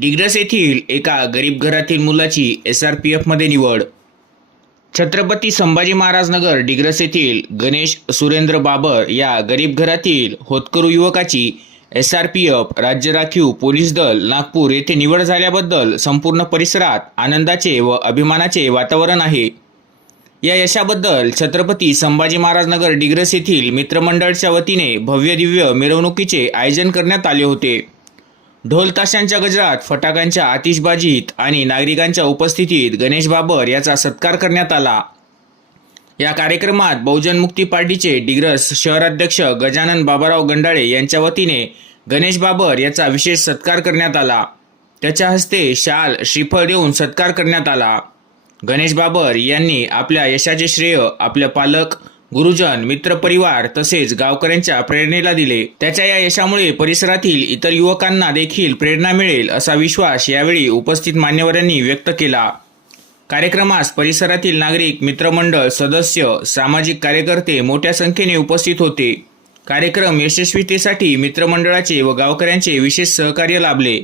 डिग्रस येथील एका गरीब घरातील मुलाची एस आर पी एफमध्ये निवड. छत्रपती संभाजी महाराज नगर डिग्रस येथील गणेश सुरेंद्र बाबर या गरीब घरातील होतकरू युवकाची एस आर पी एफ राज्य राखीव पोलीस दल नागपूर येथे निवड झाल्याबद्दल संपूर्ण परिसरात आनंदाचे व अभिमानाचे वातावरण आहे. या यशाबद्दल छत्रपती संभाजी महाराज नगर डिग्रस येथील मित्रमंडळच्या वतीने भव्य दिव्य मिरवणुकीचे आयोजन करण्यात आले होते. ढोल ताशांच्या गजरात फटाक्यांच्या आतिषबाजीत आणि नागरिकांच्या उपस्थितीत गणेश बाबर याचा सत्कार करण्यात आला. या कार्यक्रमात बहुजन मुक्ती पार्टीचे डिग्रस शहराध्यक्ष गजानन बाबाराव गंडाळे यांच्या वतीने गणेश बाबर याचा विशेष सत्कार करण्यात आला. त्याच्या हस्ते शाल श्रीफळ देऊन सत्कार करण्यात आला. गणेश बाबर यांनी आपल्या यशाचे श्रेय आपल्या पालक गुरुजन मित्रपरिवार तसेच गावकऱ्यांच्या प्रेरणेला दिले. त्याच्या या यशामुळे परिसरातील इतर युवकांना देखील प्रेरणा मिळेल असा विश्वास यावेळी उपस्थित मान्यवरांनी व्यक्त केला. कार्यक्रमास परिसरातील नागरिक मित्रमंडळ सदस्य सामाजिक कार्यकर्ते मोठ्या संख्येने उपस्थित होते. कार्यक्रम यशस्वीतेसाठी मित्रमंडळाचे व गावकऱ्यांचे विशेष सहकार्य लाभले.